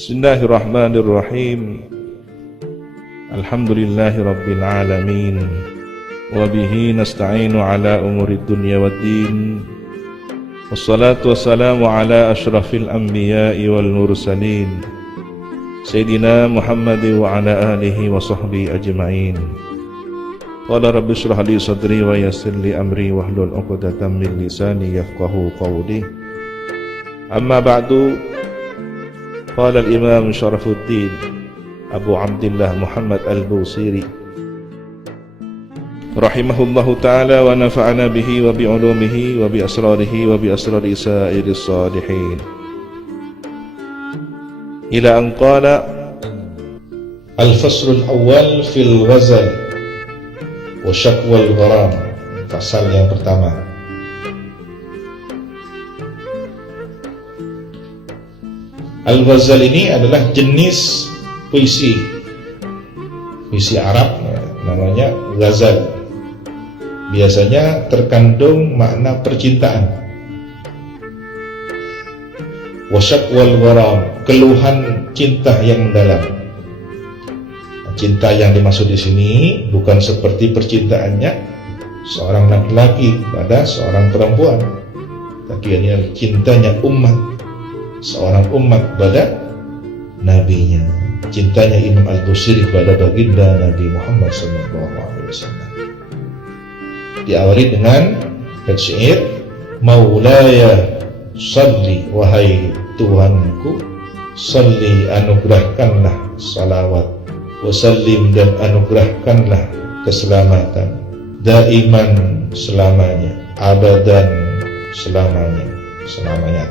Bismillahirrahmanirrahim. Alhamdulillahi rabbil alamin. Wa bihi nasta'inu ala umurid dunya waddin. Wassalatu wassalamu ala ashrafil anbiya'i wal mursalin, Sayyidina Muhammad wa ala alihi wa sahbihi ajma'in. Qala rabbi shrah li sadri wa yassir li amri wahlul 'uqdatam min lisani yafqahu qawli. Amma ba'du. Qala al-Imam Syarafuddin Abu Abdillah Muhammad al-Busiri rahimahullahu ta'ala wa nafa'ana bihi wa bi'ulumihi wa bi'asrarihi wa bi'asrari sa'iris salihin ila an qala al-faslul awal fil ghazal wa syakwal gharam. Pasal yang pertama, Al-ghazal ini adalah jenis puisi Arab, namanya ghazal. Biasanya terkandung makna percintaan. Wasyak wal gharam, keluhan cinta yang dalam. Cinta yang dimaksud di sini bukan seperti percintaannya seorang laki-laki pada seorang perempuan, tapi ini adalah cintanya seorang umat pada nabinya, cintanya Imam Al-Busiri kepada baginda Nabi Muhammad SAW. Diawali dengan bait syair, Maulaya salli, wahai Tuhanku, salli, anugerahkanlah salawat, wasallim, dan anugerahkanlah keselamatan, daiman, selamanya, abadan, selamanya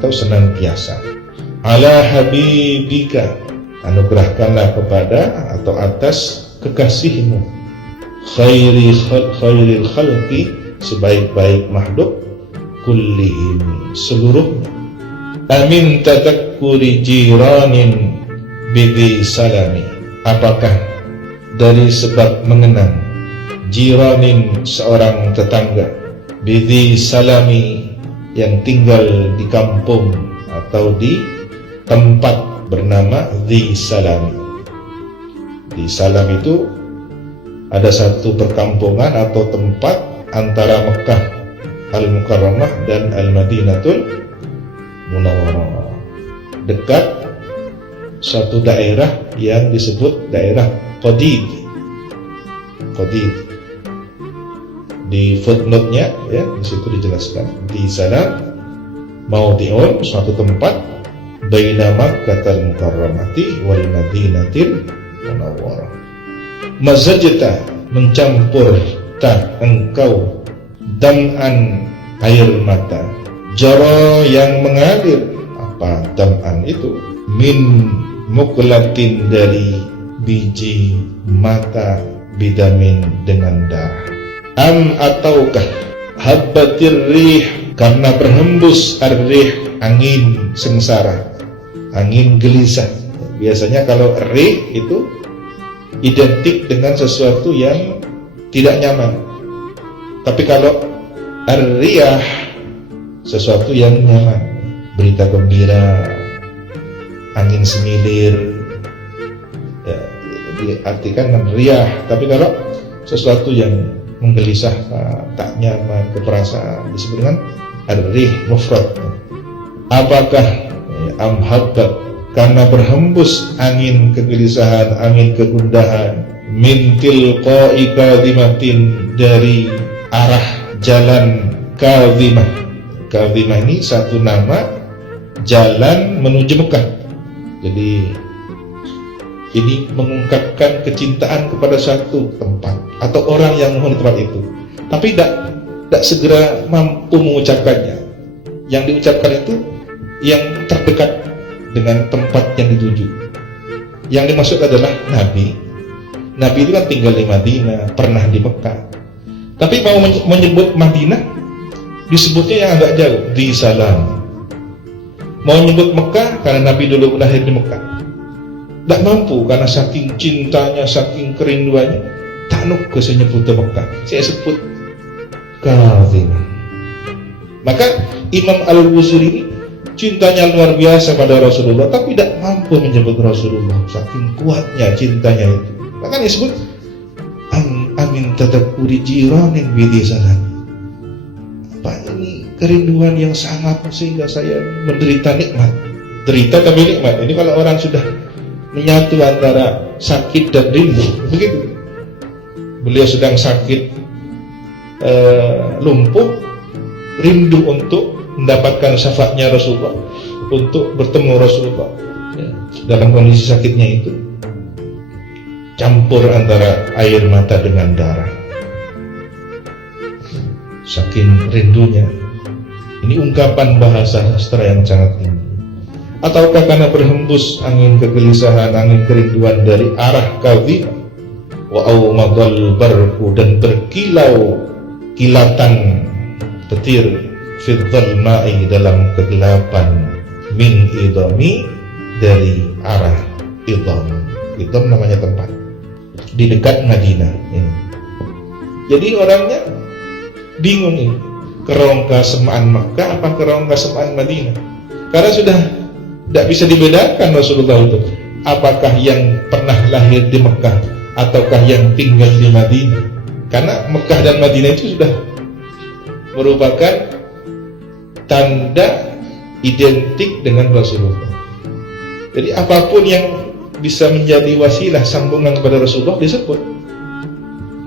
atau senantiasa, ala habibika, anugerahkanlah kepada atau atas kekasihmu, khairil khalqi, sebaik-baik makhluk, kullihim, seluruhnya, amin tadakkuri jiranin bidi salami, apakah dari sebab mengenang jiranin, seorang tetangga, bidi salami, yang tinggal di kampung atau di tempat bernama Dhi Salam. Di Salam itu ada satu perkampungan atau tempat antara Mekah Al-Mukarramah dan Al-Madinatul Munawwarah, dekat satu daerah yang disebut daerah Qadid. Di footnote-nya ya, di situ dijelaskan di sana maudhi'un, suatu tempat, baina Makkahal Mukarramati wal Madinatil Munawwarah. Mazajta, mencampurkan engkau, dam'an, air mata, jara, yang mengalir. Apa dam'an itu? Min muklatin, dari biji mata, bidamin, dengan darah. Am, ataukah, habbatir rih, karena berhembus ar-rih, angin sengsara, angin gelisah. Biasanya kalau rih itu identik dengan sesuatu yang tidak nyaman, tapi kalau ar-riyah sesuatu yang nyaman, berita gembira, angin semilir, ya, diartikan riyah. Tapi kalau sesuatu yang menggelisah, tak nyaman, keperasaan, disebut dengan ar-rih mufrad. Apakah amhabba, karena berhembus angin kegelisahan, angin kegundahan, min tilqa'i kadhimatin, dari arah jalan kadhimah. Kadhimah ini satu nama jalan menuju Mekah. Jadi ini mengungkapkan kecintaan kepada satu tempat atau orang yang menghuni tempat itu, tapi tidak segera mampu mengucapkannya. Yang diucapkan itu yang terdekat dengan tempat yang dituju. Yang dimaksud adalah Nabi. Nabi itu kan tinggal di Madinah, pernah di Mekah, tapi mau menyebut Madinah, disebutnya yang agak jauh, di Salam. Mau menyebut Mekah karena Nabi dulu lahir di Mekah, tidak mampu karena saking cintanya, saking kerinduannya. Tanuk ke saya nyebut Mekah, saya sebut Kadhimah. Maka Imam Al-Busiri ini cintanya luar biasa pada Rasulullah, tapi tidak mampu menyebut Rasulullah, saking kuatnya cintanya itu. Maka disebut amin tadabburi jiranin bidi salam. Apa ini kerinduan yang sangat sehingga saya menderita nikmat. Derita tapi nikmat. Ini kalau orang sudah menyatu antara sakit dan rindu, begitu. Beliau sedang sakit, lumpuh, rindu untuk mendapatkan syafaatnya Rasulullah, untuk bertemu Rasulullah, ya, dalam kondisi sakitnya itu campur antara air mata dengan darah, saking rindunya. Ini ungkapan bahasa sastra yang sangat indah. Ataukah karena berhembus angin kegelisahan, angin kerinduan dari arah kadhib, wa aumadal barku, dan berkilau kilatan petir fil dhalma'i, dalam kegelapan, min idami, dari arah idam. Idam namanya tempat di dekat Madinah ini. Jadi orangnya bingung ini, kerongka semaan Makkah apa kerongka semaan Madinah, karena sudah tidak bisa dibedakan Rasulullah itu apakah yang pernah lahir di Mekah ataukah yang tinggal di Madinah, karena Mekah dan Madinah itu sudah merupakan tanda identik dengan Rasulullah. Jadi apapun yang bisa menjadi wasilah sambungan kepada Rasulullah disebut,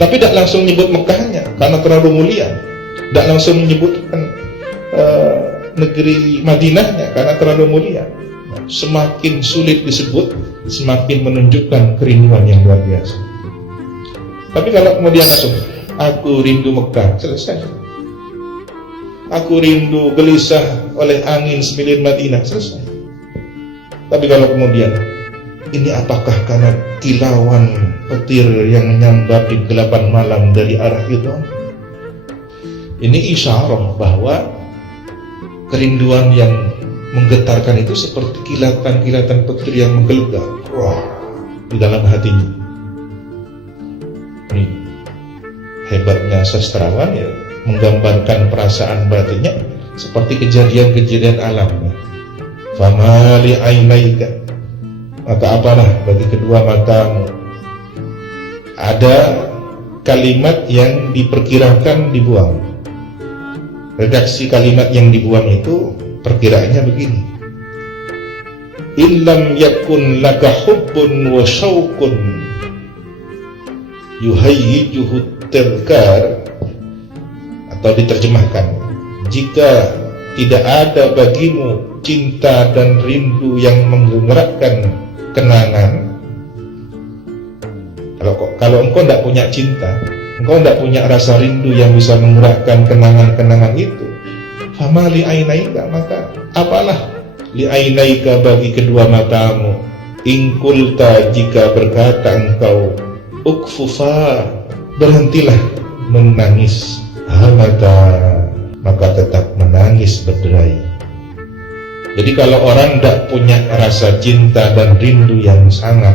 tapi tidak langsung menyebut Mekahnya karena terlalu mulia, tidak langsung menyebutkan negeri Madinahnya karena terlalu mulia. Semakin sulit disebut, semakin menunjukkan kerinduan yang luar biasa. Tapi kalau kemudian langsung, aku rindu Mekah, selesai. Aku rindu gelisah oleh angin semilin Madinah, selesai. Tapi kalau kemudian, ini apakah karena kilauan petir yang menyambar di gelapan malam dari arah itu? Ini isyarah bahwa kerinduan yang menggetarkan itu seperti kilatan-kilatan petir yang menggelegar di dalam hatinya. Ini hebatnya sastrawan, ya, menggambarkan perasaan batinnya seperti kejadian-kejadian alamnya. Famali ainaika, maka apalah bagi kedua matamu. Ada kalimat yang diperkirakan dibuang. Redaksi kalimat yang dibuang itu perkiraannya begini: illam yakun laka hubbun wa syauqun yuhayyijuhu tadhkar, atau diterjemahkan, jika tidak ada bagimu cinta dan rindu yang menggerakkan kenangan. Kalau engkau tidak punya cinta, engkau tidak punya rasa rindu yang bisa menggerakkan kenangan-kenangan itu, fama li ainaika, maka apalah li ainaika bagi kedua matamu, in qulta, jika berkata engkau, ukfufa, berhentilah menangis, hamada, maka tetap menangis berderai. Jadi kalau orang tidak punya rasa cinta dan rindu yang sangat,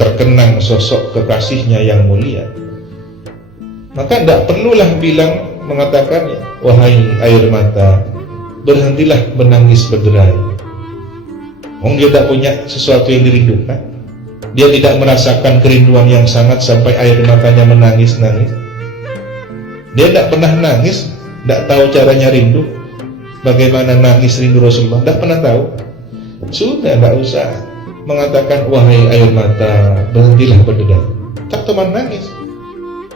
terkenang sosok kekasihnya yang mulia, maka tidak perlulah mengatakan, wahai air mata, berhentilah menangis berderai. Dia tidak punya sesuatu yang dirindukan, dia tidak merasakan kerinduan yang sangat sampai air matanya menangis-nangis. Dia tidak pernah nangis, tidak tahu caranya rindu. Bagaimana nangis rindu Rasulullah, tidak pernah tahu. Sudah, tidak usah mengatakan, wahai air mata, berhentilah berderai. Tak teman nangis.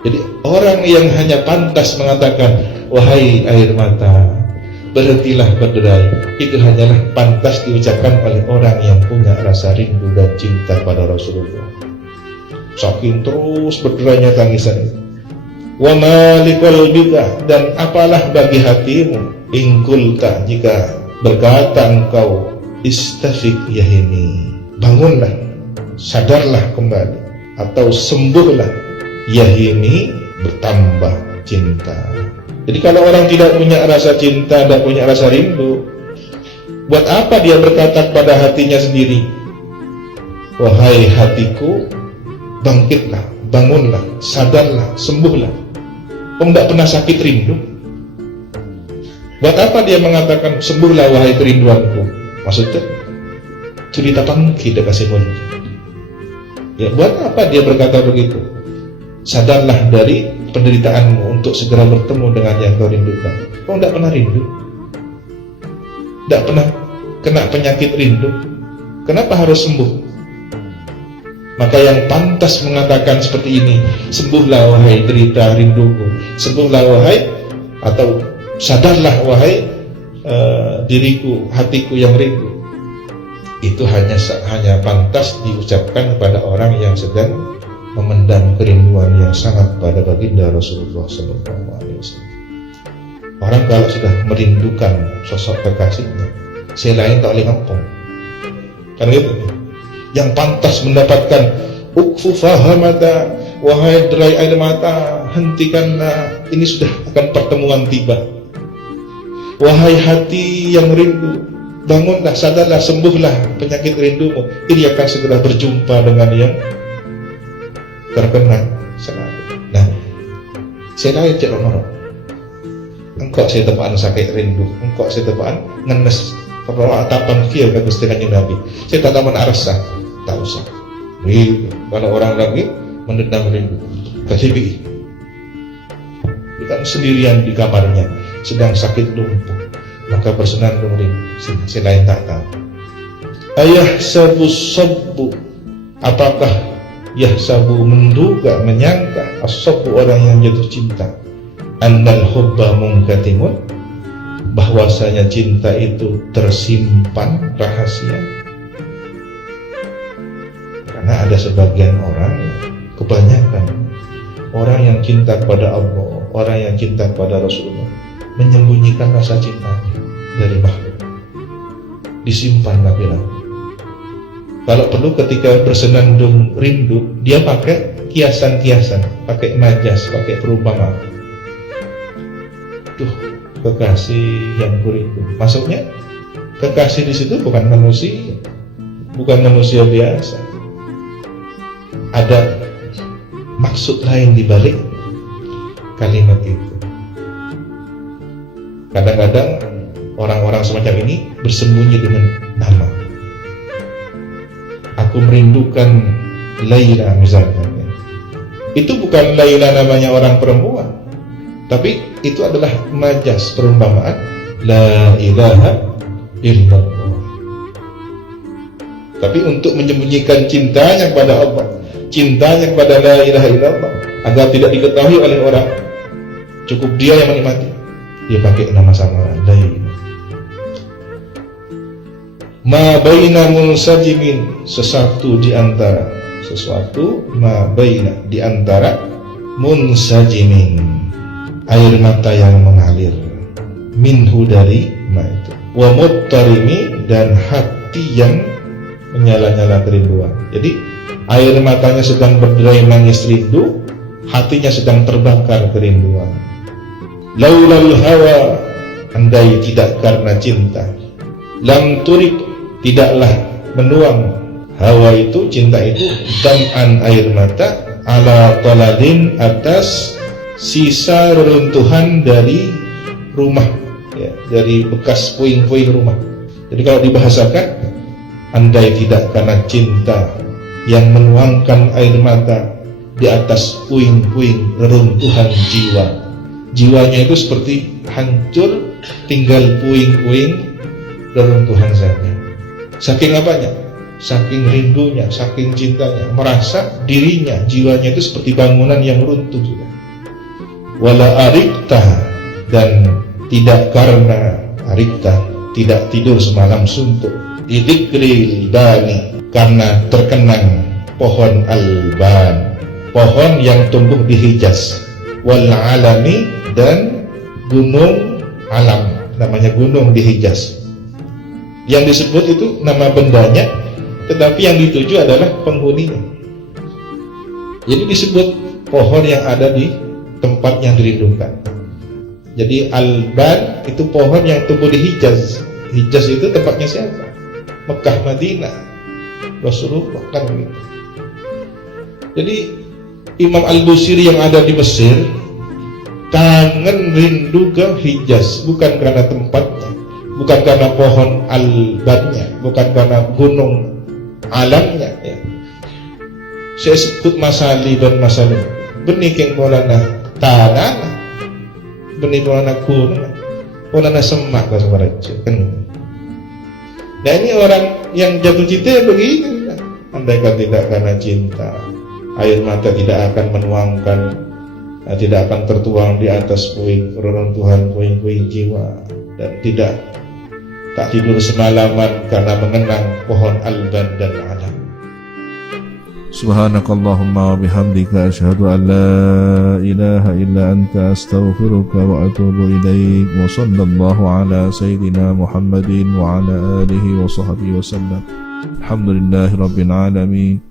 Jadi orang yang hanya pantas mengatakan, wahai air mata, berhentilah berderai, itu hanyalah pantas diucapkan oleh orang yang punya rasa rindu dan cinta pada Rasulullah. Saking terus berderainya tangisan itu. Wa malikul juga, dan apalah bagi hatimu, in qulta, jika berkata engkau, istafik yahini, bangunlah, sadarlah kembali, atau sembuhlah, yahini, bertambah cinta. Jadi kalau orang tidak punya rasa cinta, tidak punya rasa rindu, buat apa dia berkata pada hatinya sendiri, wahai hatiku, bangkitlah, bangunlah, sadarlah, sembuhlah. Tidak pernah sakit rindu. Buat apa dia mengatakan sembuhlah wahai kerinduanku? Maksudnya cerita tangki dia kasih mulia. Ya, buat apa dia berkata begitu? Sadarlah dari penderitaanmu untuk segera bertemu dengan yang kau rindukan. Kau tidak pernah rindu, tidak pernah kena penyakit rindu. Kenapa harus sembuh? Maka yang pantas mengatakan seperti ini, sembuhlah wahai derita rinduku, sembuhlah wahai, atau sadarlah wahai diriku, hatiku yang rindu. Itu hanya pantas diucapkan kepada orang yang sedang memendam kerinduan yang sangat pada baginda Rasulullah SAW. Orang kalau sudah merindukan sosok kekasihnya, selain tak boleh ngampung. Kan gitu. Yang pantas mendapatkan ukfu fahamata, wahai derai air mata, hentikanlah, ini sudah akan pertemuan tiba. Wahai hati yang rindu, bangunlah, sadarlah, sembuhlah penyakit rindumu. Ini akan segera berjumpa dengan yang terkena selalu. Nah, saya lain cek nomor. Engkau saya tepaan sakit rindu, engkau saya tepaan ngenes perbawa atapan kia kan istilahnya Nabi. Saya tataman arasah, tak usah. Kalau orang lagi mendendam rindu, kasih bi. Kita sendirian di kamarnya, sedang sakit lumpuh, maka bersenandung rindu. Saya lain tak tahu. Ayah sabu, apakah yahsabu menduga, menyangka as-sabbu orang yang jatuh cinta, annal hubba mungkatimun, bahwasanya cinta itu tersimpan rahasia. Karena ada sebagian orang, kebanyakan orang yang cinta kepada Allah, orang yang cinta kepada Rasulullah, menyembunyikan rasa cintanya dari makhluk, disimpan rapi-rapi. Kalau perlu ketika bersenandung rindu, dia pakai kiasan-kiasan, pakai majas, pakai perumpamaan. Tuh, kekasih yang kurindu. Maksudnya kekasih di situ bukan manusia, bukan manusia biasa. Ada maksud lain di balik kalimat itu. Kadang-kadang orang-orang semacam ini bersembunyi dengan nama. Aku merindukan Laila misalnya. Itu bukan Laila namanya orang perempuan, tapi itu adalah majas, perumpamaan la ilaha illallah. Tapi untuk menyembunyikan cintanya kepada Allah, cintanya kepada la ilaha illallah, agar tidak diketahui oleh orang, cukup dia yang menikmati, dia pakai nama samaran Laila. Ma baina munsajimin, sesuatu di antara ma baina, di antara munsajimin, air mata yang mengalir, minhu dari ma itu, wa muttarimi, dan hati yang menyala-nyala kerinduan. Jadi air matanya sedang berderai nangis rindu, hatinya sedang terbakar kerinduan. Laulal hawa, andai tidak karena cinta, lam turik, tidaklah menuang, hawa itu, cinta itu, dam'an, air mata, ala taladin, atas sisa reruntuhan dari rumah, ya, dari bekas puing-puing rumah. Jadi kalau dibahasakan, andai tidak karena cinta yang menuangkan air mata di atas puing-puing reruntuhan jiwa, jiwanya itu seperti hancur, tinggal puing-puing reruntuhan saja. Saking apanya? Saking rindunya, saking cintanya, merasa dirinya, jiwanya itu seperti bangunan yang runtuh juga. Wala arikta, dan tidak karena arikta, tidak tidur semalam suntuk, idikril bani, karena terkenang pohon alban, pohon yang tumbuh di Hijaz, wal alami, dan gunung alam, namanya gunung di Hijaz. Yang disebut itu nama bendanya, tetapi yang dituju adalah penghuninya. Jadi disebut pohon yang ada di tempat yang dirindukan. Jadi alban itu pohon yang tumbuh di Hijaz. Hijaz itu tempatnya siapa? Mekah, Madinah, Rasulullah, kan begitu. Jadi Imam Al-Busiri yang ada di Mesir kangen rindu ke Hijaz, bukan karena tempatnya, bukan karena pohon albannya, bukan karena gunung alamnya ya. Saya sebut masali dan masalim beniking bolana tanah, benih bolana gunung, bolana semak kan meraja kan. Nah ini orang yang jatuh cinta begini. Andaikan tidak karena cinta, air mata tidak akan menuangkan, tidak akan tertuang di atas puing reruntuhan puing-puing jiwa, dan tak tidur semalaman karena mengenang pohon alban dan alam. Subhanakallahumma wa bihamdika asyhadu an la ilaha illa anta astaghfiruka wa atubu ilaik. Wa sallallahu ala sayyidina Muhammadin wa ala alihi wa sahbihi wa sallam. Alhamdulillahi rabbil alamin.